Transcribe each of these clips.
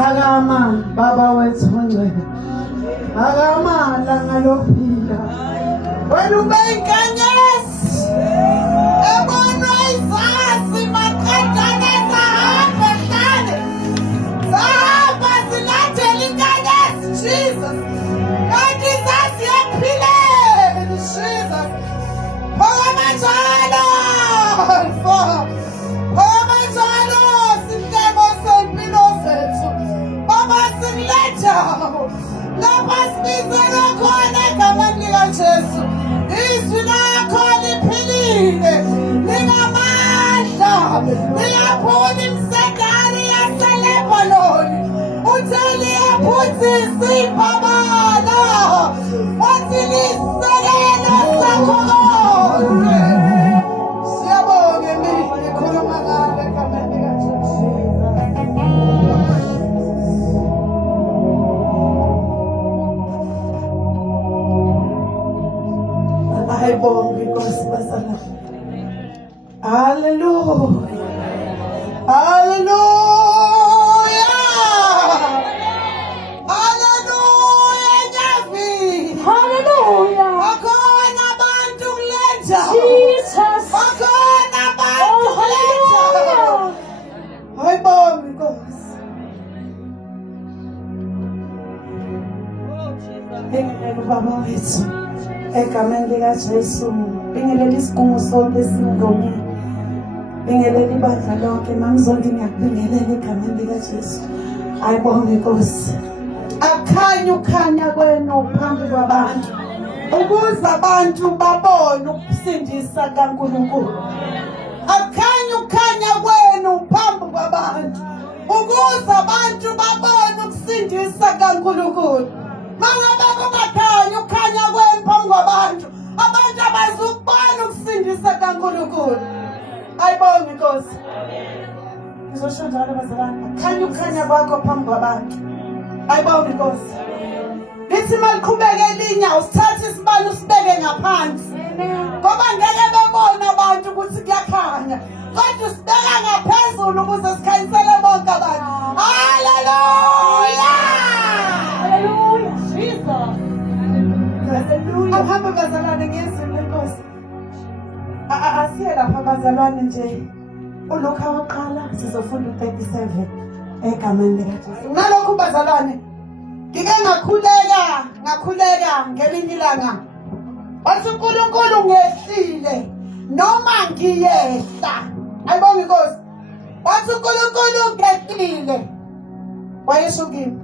Phakama baba wethu ongcwele, phakama langa lokuphila, wena ube inkanyezi ebonwa izazi maqedane zahamba hlane zahamba zilandela inkanyezi Jesus, kanti izazi yaphilele Jesus. Phakama njalo phakama njalo sihlebo sempilo zethu baba, sikuletha lapha sibizela khona egameni likaJesu. Izwi lakho liphilile, linamandla, liyaphula imisedari yaseLebanoni, uthe liyaphuthisa ibhabala, wathi lisekelo sakho konke. Siyabonga mina ngikhuluma ngalo egameni likaJesu. Ayibonge Nkosi basala. Hallelujah. Hallelujah. Hallelujah Nyavi. Hallelujah. Akhona abantu kulenza. Jesus. Akhona abantu kulenza. Ayibonge Nkosi. Ngeke baba wethu. Egameni likaJesu, bingelela isigungu sonke simngomeni, bingelela ibandla lonke, mangizonke ngiyakubingelela egameni likaJesu. Ayibonge Nkosi, akukhanya ukukhanya kwenu phambi kwabantu, ukuze abantu babone ukusindisa kaNkulunkulu. Akukhanya ukukhanya kwenu phambi kwabantu, ukuze abantu babone ukusindisa kaNkulunkulu. Mangabe kungakhanya ukukhanya kwenu phambi kwabantu, abantu abazukubona ukusindisa kaNkulunkulu. Ayibonge Nkosi. Ngizosho njalo bazalwane, akukhanya ukukhanya kwakho phambi kwabantu. Ayibonge Nkosi. Lithi maliqhubeke elinye usithathe isibani usibeke ngaphansi, ngoba ngeke bebone abantu ukuthi kuyakhanya, kodwa usibeka ngaphezulu ukuze sikhanyisele bonke abantu. Hallelujah. Hallelujah. Jesus. Hallelujah. Ahamba bazalwane ngezwi lenkosi. Asiye lapha bazalwane nje. uLuka waqala sizofunda u37 egameni likaJesu. Ngalokho bazalwane ngike ngakhuleka ngelinye ilanga. Wathi uNkulunkulu ngehlile noma ngiyehla. Ayibonge Nkosi. Wathi uNkulunkulu ngehlile. Wayesho kimi,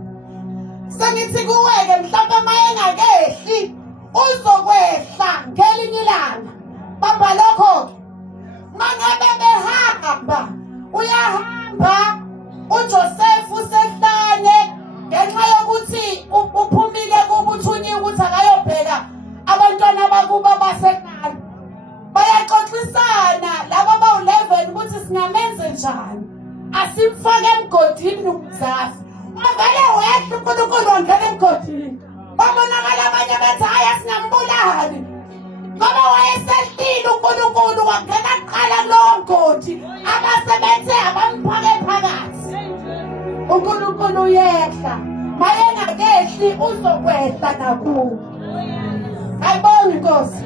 sengithi kuweke mhlawumbe mayengakehli uzokwehla ngelinye ilanga. Baba lokho mangabe behamba uyahamba uJoseph usehlane ngenxa yokuthi uphumile kubuthunyiwe ukuthi akayobheka abantwana bakuba basekhaya. Bayaxoxisana laba bawu11 ukuthi singamenze njani, asimfake emgodini ukuzafa. Avele wehla uNkulunkulu wangena emgodini. Babonakala abanye bethi hayi asingambulali, ngoba wayesehlile uNkulunkulu wangena kuqala kulowo mgodi, abasebethe abamphake phakathi. uNkulunkulu uyehla, mayengakehli uzokwehla nakubo. Ayibonge Nkosi.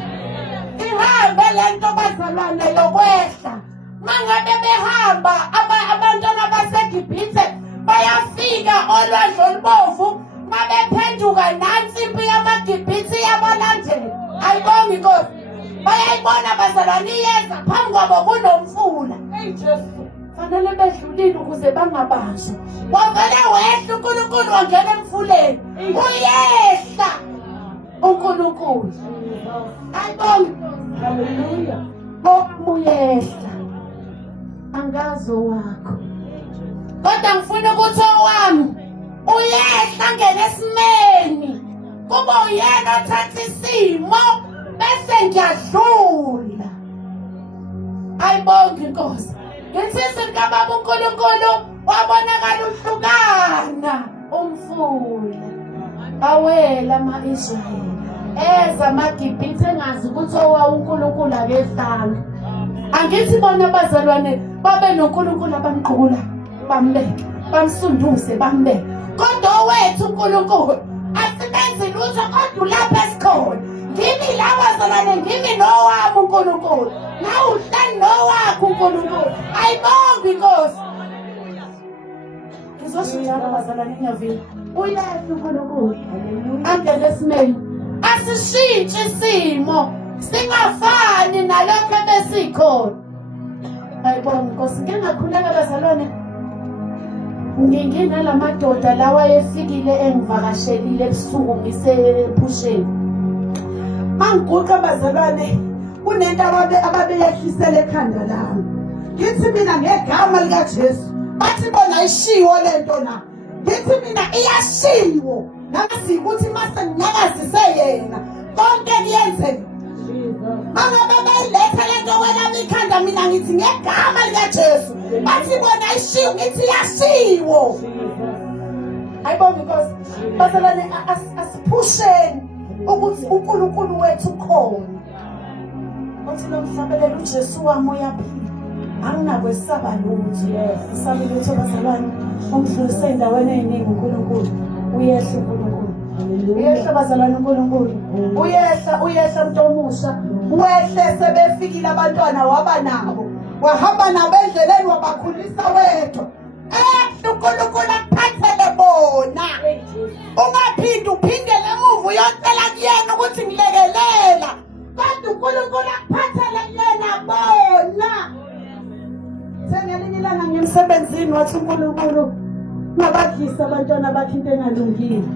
Ihambe lento bazalwane yokwehla. Mangabe behamba abantwana baseGibhithe bayafika olwandle olubovu, mabephenduka nansi impi yamaGibhithe yabalandela. Ayibonge Nkosi. Bayayibona bazalwane iyeza phambi kwabo kunomfula. Hey Jesu, fanele bedlulile ukuze bangabanjwa. Wavele wehla uNkulunkulu wangena emfuleni. Uyehla. uNkulunkulu. Ayibonge. Hallelujah. Uyehla angazi wakho, kodwa ngifuna ukuthi owami uyehla ngene esimeni kube uyena othatha isimo bese ngiyadlula. Ayibonge Inkosi. Ngithi sikababa uNkulunkulu wabonakala uhlukana umfula awela ama-Israyeli eza amaGibhithe engazi ukuthi owawuNkulunkulu akehlanga. Angithi bona abazalwane babe noNkulunkulu abamqukula bambeke bamsunduze bambeke, kodwa owethu uNkulunkulu asibenzi lutho kodwa lapha esikhona. Ngimi la bazalwane, ngimi nowami uNkulunkulu, nawe uhlani nowakho uNkulunkulu. Ayibonge Inkosi. Ngizoshintsha abazalwane ngiyavila uyehla uNkulunkulu angene esimeni asishintshe isimo singafani nalokho ebesikhona. Ayibonge Inkosi. Ngingakhuleka bazalwane, nginalamadoda lawa efikile engivakashelile ebusuku ngisephusheni. Mangiguqa bazalwane, kunento ababeyehlisele ekhanda lami. Ngithi mina ngegama likaJesu, bathi bona ishiwo lento na. Ngithi mina iyashiwo, nasi ukuthi mase nginyakazise yena konke kuyenzeka. Mangabe bayiletha lento wena ikhanda, mina ngithi ngegama likaJesu, bathi bona ishiwo, ngithi iyashiwo. Ayibonge Inkosi. Bazalwane, asiphusheni ukuthi uNkulunkulu wethu ukhona. Uthi nomhlabelelo uJesu wami uyaphila, anginakwesaba lutho. Ngisabe lutho bazalwane, ungidlulise endaweni eziningi uNkulunkulu. Uyehla uNkulunkulu. Uyehla bazalwane uNkulunkulu. Uyehla mntu omusha. Wehle sebefikile abantwana wabanabo. Wahamba nabo endleleni wabakhulisa wedwa. uNkulunkulu akuphathele bona. Ungaphindi uphindele emuva uyocela kuyena ukuthi ngilekelela. Kodwa uNkulunkulu akuphathele kuyena bona. Sengelinye ilanga ngemsebenzini wathi uNkulunkulu ngabadlisa abantwana bakhe into engalungile.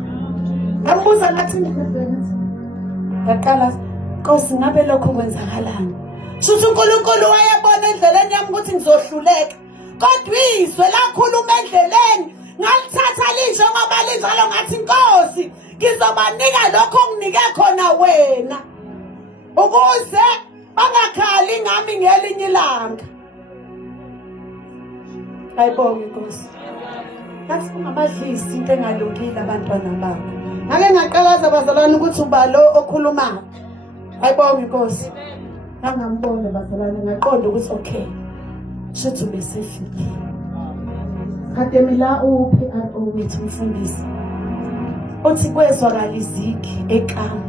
Ngambuza ngathi ngifezeni. Ngaqala, Nkosi ngabe lokho kwenzakalani? Shuthi uNkulunkulu wayebona endleleni yami ukuthi ngizohluleka. Kodwa izwe lakhuluma endleleni ngalithatha linje ngoba linjalo ngathi Nkosi ngizobanika lokho onginike khona wena, ukuze bangakhali ngami ngelinye ilanga. Ayibonge Nkosi. Ngathi ungabadlisi into engalungile abantwana bakho. Ngake ngaqalaza bazalwane ukuthi uba lo okhulumayo. Ayibonge Nkosi. Ngangambona bazalwane ngaqonda ukuthi okay, shuthi ubesefike. Kade mina uPRO wethu umfundisi uthi kwezwakala izigi ekama,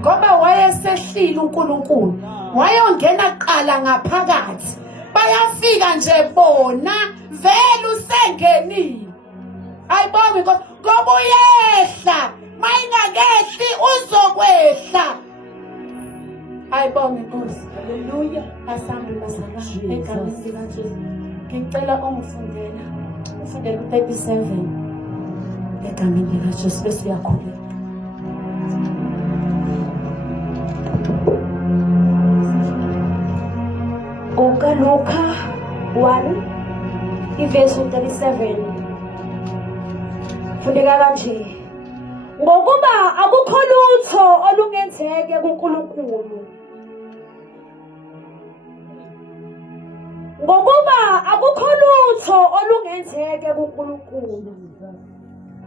ngoba wayesehlile uNkulunkulu, wayongena kuqala ngaphakathi, bayafika nje bona vele usengenile. Ayibonge Nkosi. Ngoba uyehla, mayingakehli uzokwehla. Ayibonge Nkosi. Haleluya. Asambe bazalwane egameni likaJesu. Ngicela ungifundela ufundele u-37 egameni likaJesu bese uyakhuleka. ULuka 1 ivesi 37 fundeka kanje: ngokuba akukho lutho olungenzeke kuNkulunkulu. Ngokuba akukho lutho olungenzeke kuNkulunkulu.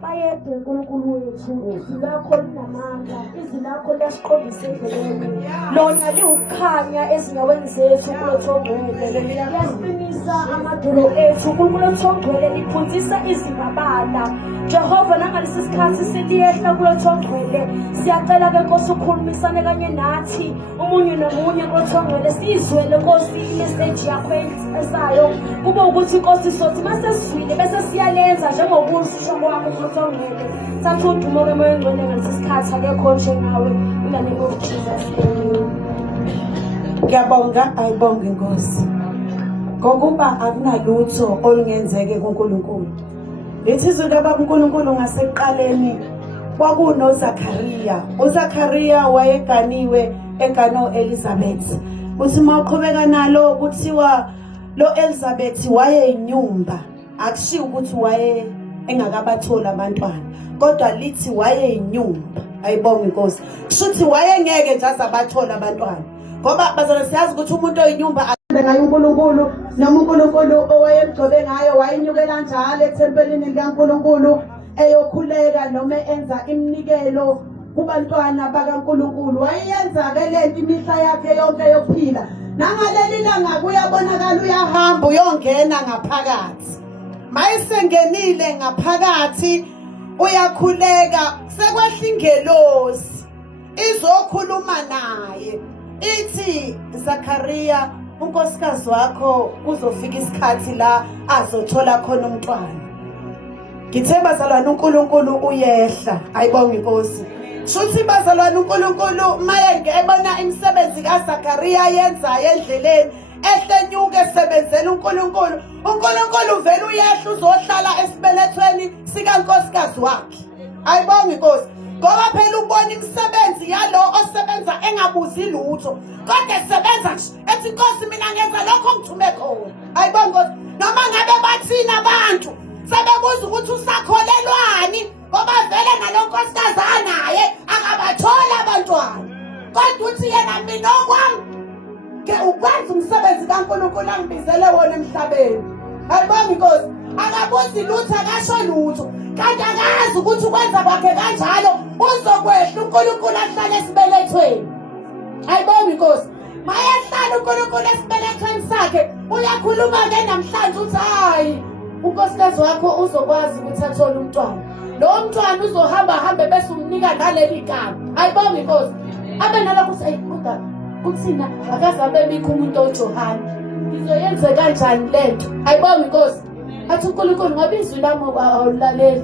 Bayedwa uNkulunkulu wethu, izwi lakho linamandla, izwi lakho liyasiqondisa endleleni, lona liwukukhanya ezinyaweni zethu kulothongcwele, liyasiqinisa amadolo ethu kulothongcwele, liphunzisa izingabala. Jehova, nangalesi sikhathi siliyehla kulothongcwele, siyacela ke Nkosi ukhulumisane kanye nathi umunye nomunye kulothongcwele, sizwele Nkosi imeseji yakho esayo, kube ukuthi Nkosi sothi masesizwile bese siyalenza njengokusho kwakho kulothongcwele. Sathi udumo ke moya ngcwele ngalesi sikhathi akekho njengawe, in the name of Jesus. Ngiyabonga. Ayibonge Nkosi. Ngokuba akunalutho olungenzeke kuNkulunkulu. Lithi izwi likaBaba uNkulunkulu ngasekuqaleni kwakunoZakhariya. uZakhariya wayeganiwe engano Elizabeth. Uthi mawuqhubeka nalo kuthiwa lo Elizabeth wayeyinyumba. Akushiwo ukuthi waye engakabatholi abantwana, kodwa lithi wayeyinyumba. Ayibonge Inkosi. Kushuthi wayengeke nje azabathola abantwana. Ngoba bazalwane siyazi ukuthi umuntu oyinyumba ngayo uNkulunkulu, noma uNkulunkulu owayemgcobe ngayo wayenyukela njalo ethempelini likaNkulunkulu eyokhuleka noma enza iminikelo kubantwana bakaNkulunkulu. Wayenza-ke lento imihla yakhe yonke yokuphila. Nangaleli langa kuyabonakala uyahamba uyongena ngaphakathi. Mayisengenile ngaphakathi uyakhuleka, sekwehla ingelosi izokhuluma naye ithi, Zakhariya, unkosikazi wakho kuzofika isikhathi la azothola khona umntwana. Ngithe bazalwane uNkulunkulu uyehla. Ayibonge Inkosi. Shuthi bazalwane uNkulunkulu maye ebona imisebenzi kaZakhariya yenzayo endleleni ehlenyuke esebenzela uNkulunkulu. uNkulunkulu vele uyehla uzohlala esibelethweni sikankosikazi wakhe. Ayibonge Inkosi. Ngoba phela ubona imisebenzi yalo osebenza engabuzi lutho, kodwa esebenza nje ethi Nkosi mina ngenza lokho ngithume khona. Ayibonge Inkosi. Noma ngabe bathina abantu sebebuza ukuthi usakholelwani, ngoba vele nalonkosikazi anaye akabathola abantwana, kodwa uthi yena mina okwami ke ukwenza umsebenzi kaNkulunkulu angibizele wona emhlabeni. Ayibonge Inkosi. Akabuzi lutho, akasho lutho, kanti akazi ukuthi ukwenza kwakhe kanjalo uzokwehla uNkulunkulu ahlale esibelethweni. Ayibonge Inkosi. Mayehlala uNkulunkulu esibelethweni sakhe uyakhuluma-ke namhlanje uthi hayi unkosikazi wakho uzokwazi ukuthi athole umntwana. Lo mntwana uzohamba hambe bese umnika ngaleli gama. Ayibonge Inkosi. Abe nalokho uthi kodwa kuthina akaze abebikho umuntu oJohane, ngizoyenze kanjani lento? Ayibonge Inkosi. Athi uNkulunkulu ngoba izwi lami awulaleli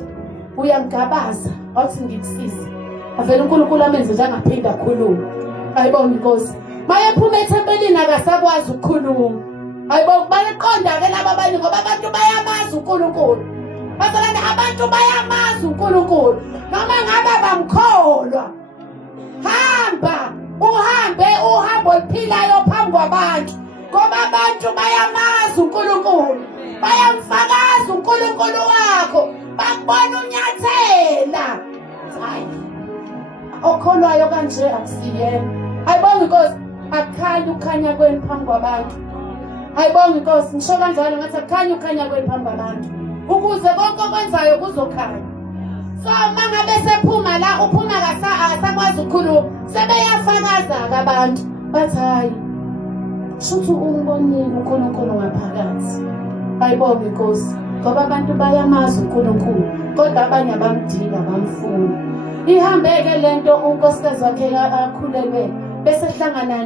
uyangigabaza, wathi ngikusize. Avele uNkulunkulu amenze njengaphinda akhuluma. Ayibonge Inkosi. Mayephuma ethempelini akasakwazi ukukhuluma. Ayibonge, bayeqonda-ke laba abanye ngoba abantu bayamazi uNkulunkulu. Bazalwane, abantu bayamazi uNkulunkulu noma ngabe bamkholwa. Hamba uhambe uhambo oluphilayo phambi kwabantu, ngoba abantu bayamazi uNkulunkulu, bayamfakaza uNkulunkulu wakho, bakubona unyathela. Hayi, okholwayo kanje akusiyena. Ayibonge Inkosi. Akukhanyi ukukhanya kweni phambi kwabantu. Ayibonge Inkosi. Ngisho kanjalo ngathi akukhanyi ukukhanya kweni phambi kwabantu, ukuze konke okwenzayo kuzokhanya. So mangabe sephuma la uphuma akasakwazi ukukhuluma, sebeyafakaza-ke abantu bathi hayi shuthi umbonile uNkulunkulu ngaphakathi. Ayibonge Inkosi. Ngoba abantu bayamazi uNkulunkulu, kodwa abanye abamdinga bamfuna. Ihambe-ke lento unkosikazi wakhe akhulelwe, bese hlangana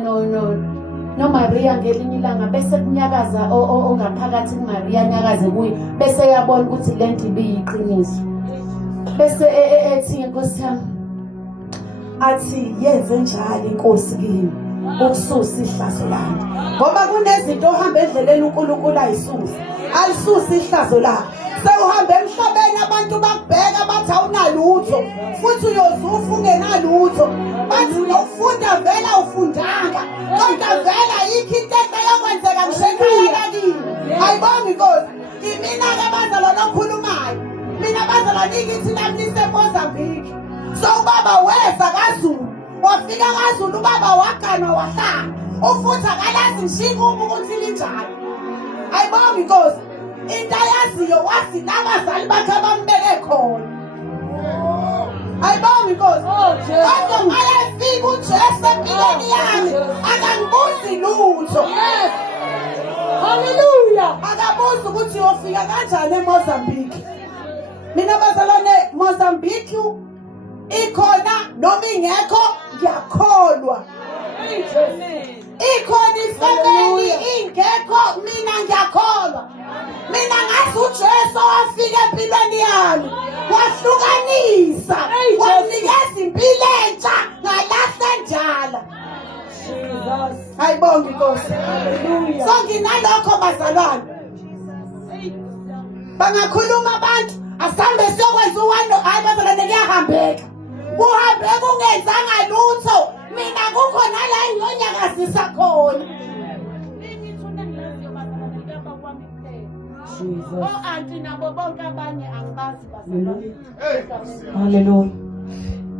noMaria ngelinye ilanga, bese kunyakaza ongaphakathi kuMaria nyakaze kuye, bese yabona ukuthi lento ibiyiqiniso. Bese ethi Nkosi yami, athi yenze njalo Inkosi kimi ukususa ihlazo lami, ngoba kunezinto ohamba endleleni uNkulunkulu ayisusa, alisusa ihlazo lakho. Sewuhamba emhlabeni abantu bakubheka bathi awunalutho, futhi uyozufa ungenalutho, bathi nokufunda vele awufundanga, kodwa vele ayikho into enhle yokwenzeka ngisekhaya kini. Ayibonge Inkosi. Mina-ke bazalwane okhulumayo, mina bazalwane ngithi nami niseMozambique. So ubaba weza kaZulu, wafika kaZulu ubaba waganwa wahlala, ufuthi akalazi ngishinga ukuthi linjani. Ayibonge Inkosi. Into ayaziyo wathi nabazali bakhe bambeke khona. Ayibonge Inkosi. Kodwa mayefika uJesu empilweni yami akangibuzi lutho. Hallelujah. Akabuzi ukuthi uyofika kanjani eMozambique. Mina bazalwane, Mozambique ikhona noma ingekho ngiyakholwa. Ikhona ifamily ingekho mina ngiyakholwa. Mina ngathi uJesu wafika empilweni yami wahlukanisa, wanikeza impilo entsha ngalahla njalo. Ayibonge Inkosi. So nginalokho bazalwane, bangakhuluma abantu asambe siyokwenza uwano, hayi bazalwane kuyahambeka. uhambe kungenzanga lutho mina kukhona la ngiyonyakazisa khona. Auntie nabo bonke abanye angibazi bazalwane. Hallelujah.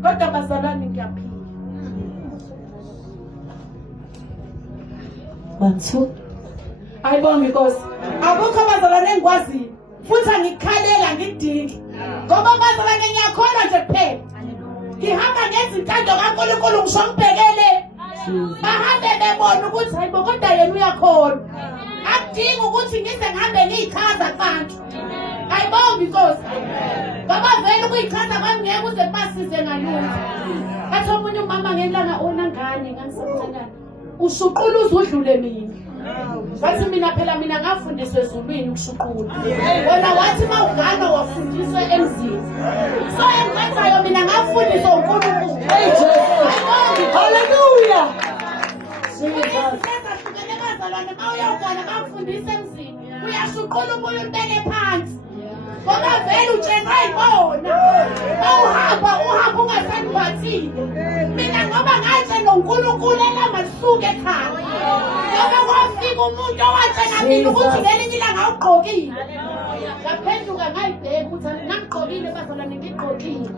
Kodwa bazalwane ngiyaphila. 1, 2. Ayibonga because abukho abazalwane engikwaziyo futhi angikhalela ngidingi. Ngoba abazalwane ngiyakholwa nje kuphela. Ngihamba ngezinkando kaNkulunkulu ngisho ngibhekele. Bahambe bebona ukuthi hayibo kodwa yena uyakholwa. Akudingi ukuthi ngize ngihambe ngiyichaza kubantu. Ayibonga inkosi. Baba vele ukuyichaza kwami ngeke uze basize ngalutho. Athi omunye umama ngelanga ona ngane ngangisemncane. Ushuquluza udlule mina. Wathi mina ngafundiswa ezulwini ukushuqula. Wona wathi mawugana wafundiswa emzini. So engenzayo mina ngafundiswa uNkulunkulu. Hallelujah. Sezahlukene bazalwane mawuyawugana bafundisa emzini. Uyashuqula ubuye umbeke phansi. Ngoba vele utshenwa yibona. Uhamba ungasaniphathile. Mina ngoba ngatshe noNkulunkulu elamasuke ekhaya. Ngoba kwafika umuntu owatshena mina ukuthi ngelinye ilanga awugqokile. Ngaphenduka ngayibheka ukuthi ngangigqokile bazalwane ngigqokile.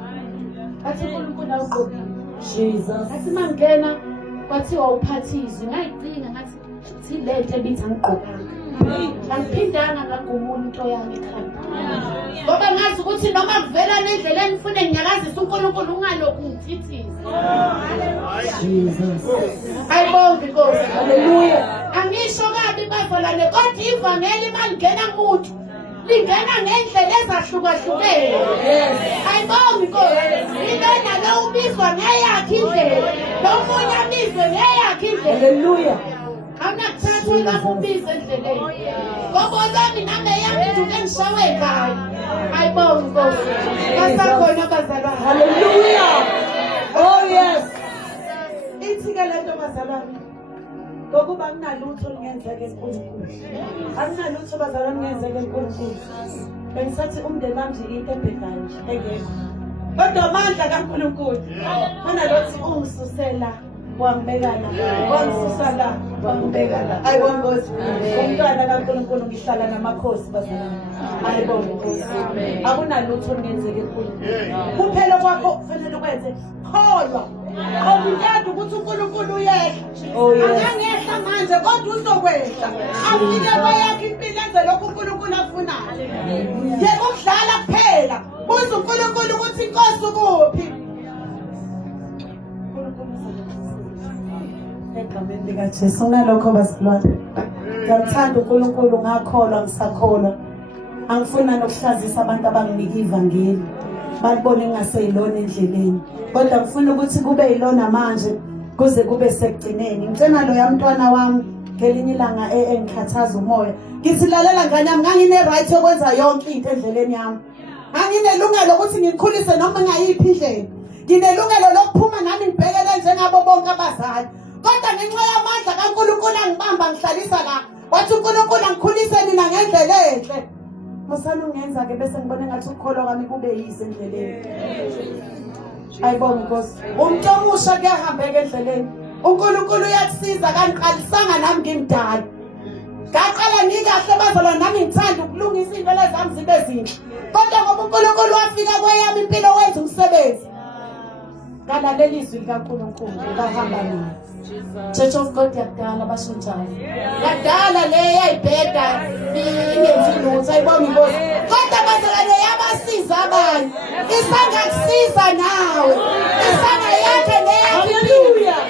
Athi uNkulunkulu awugqokile. Jesus. Athi mangena kwathiwa uphathizwe ngayicinga ngathi silete bithi angigqokanga. Angiphindanga ngagumula into yami ekhaya. Ngoba ngazi ukuthi noma kuvela nendleleni ufune nginyakazisa uNkulunkulu ungalokhu ngithithiza. Jesus. Ayibonge Nkosi. Hallelujah. Angisho kabi bazalwane kodwa ivangeli malingena kumuntu lingena ngendlela ezahlukahlukene. Ayibonge Nkosi. Into nalo ubizwa ngeyakhe indlela. Nomunye abizwe ngeyakhe indlela. Hallelujah. Anakuthatha lapho ubize endleleni. Ngoba lami nami yami nduke ngishawe ekhaya. Ayibonge Nkosi. Basakhona bazalwane. Hallelujah. Oh yes. Ithi-ke lento bazalwane. Ngokuba kunalutho lingenzeka eNkulunkulu. Akunalutho bazalwane lingenzeka eNkulunkulu. Bengisathi umndeni wami nje into ebhedayo nje engekho. Kodwa amandla kaNkulunkulu. Analothi ungisusela wangibeka la. Wangisusa la, wangibeka la. Ayibonge Nkosi. Umntwana kaNkulunkulu ngihlala namakhosi bazalwane. Ayibonge Nkosi. Akunalutho lingenzeka eNkulunkulu. Kuphela kwakho kufanele ukwenze kholwa. Awuyazi ukuthi uNkulunkulu uyehla. Angangehla manje kodwa uzokwehla. Afike kwayakho impilo enze lokho uNkulunkulu afunayo. Yebo ukudlala kuphela. Buza uNkulunkulu ukuthi inkosi ukuphi. Egameni likaJesu nalokho basilwane. Ngiyamthanda uNkulunkulu ngakholwa ngisakholwa. Angifuna nokuhlazisa abantu abanginika ivangeli. Balibone ngaseyilona endleleni. Kodwa ngifuna ukuthi kube yilona manje kuze kube sekugcineni. Ngicela lo yamntwana wami ngelinye ilanga engikhathaza umoya. Ngisilalela ngane yami ngangine right yokwenza yonke into endleleni yami. Nganginelungelo ukuthi ngikhulise noma ngayiphi indlela. Nginelungelo lokuphuma nami ngibhekele njengabo bonke abazali. Kodwa ngenxa yamandla kaNkulunkulu angibamba ngihlalisa la. Wathi uNkulunkulu angikhulise mina ngendlela enhle. Musana ungenza ke bese ngibone ngathi ukukholwa kwami kube yize endleleni. Ayibonge Nkosi. Umuntu omusha kuyahambeka endleleni. uNkulunkulu uyakusiza kangiqalisanga nami ngimdala. Ngaqala ngikahle bazalwane nami ngithanda ukulungisa izinto zami zibe zinhle. Kodwa ngoba uNkulunkulu wafika kweyami impilo wenza umsebenzi. Ngalalela izwi likaNkulunkulu ngahamba naye. Church of God yakudala basho njalo. Yakudala le yayibheda ingenzi lutho ayibonge Nkosi. Kodwa bazalwane yabasiza abanye. Isangakusiza nawe. Isanga yakhe Hallelujah.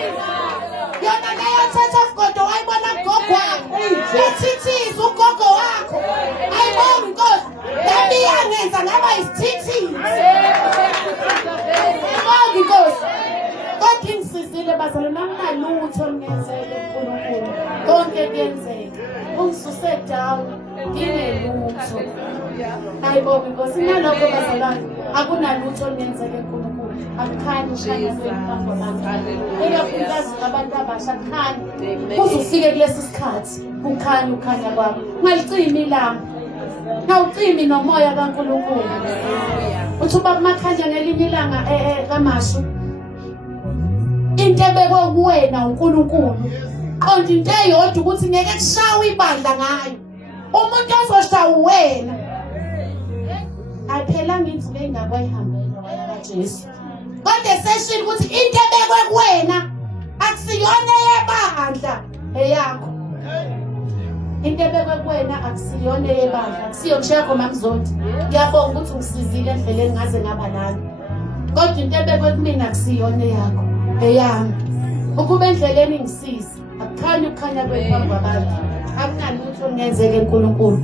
yona leyo Church of God wayibona gogo wakho. Ethithiza ugogo wakho. Ayibonge Nkosi. Yami yangenza ngaba isithithizi. Ayibonge Nkosi. Konke ngisizile bazalwane anginalutho lingenzeka uNkulunkulu. Konke kuyenzeka. Ungisuse down nginelutho. Ayibonge Nkosi nalokho bazalwane akunalutho lingenzeka uNkulunkulu. Akukhanyi ukhanya kwempambo lami. Ikakhulukazi abantu abasha kukhanya. Kuze ufike kulesi sikhathi ukhanya kwakho. Ungalicimi ilanga. Ngawucimi nomoya kaNkulunkulu. uthi ubaba Makhanja ngelinye ilanga kaMashu into ebekwe kuwena uNkulunkulu qonda into eyodwa ukuthi ngeke kushawe ibandla ngayo umuntu ozoshaya wena aphela ngithi ngeke ayihambela wena kaJesu kodwa seshini ukuthi into ebekwe kuwena akusiyona yebandla eyakho into ebekwe kuwena akusiyona yebandla akusiyo kushaya mamzonto ngiyabonga ukuthi ungisizile endleleni ngaze ngaba nani kodwa into ebekwe kumina akusiyona yakho eyami ukuba endleleni ngisize akukhanyi ukukhanya kwephambi kwabantu akunalutho ngenzeke uNkulunkulu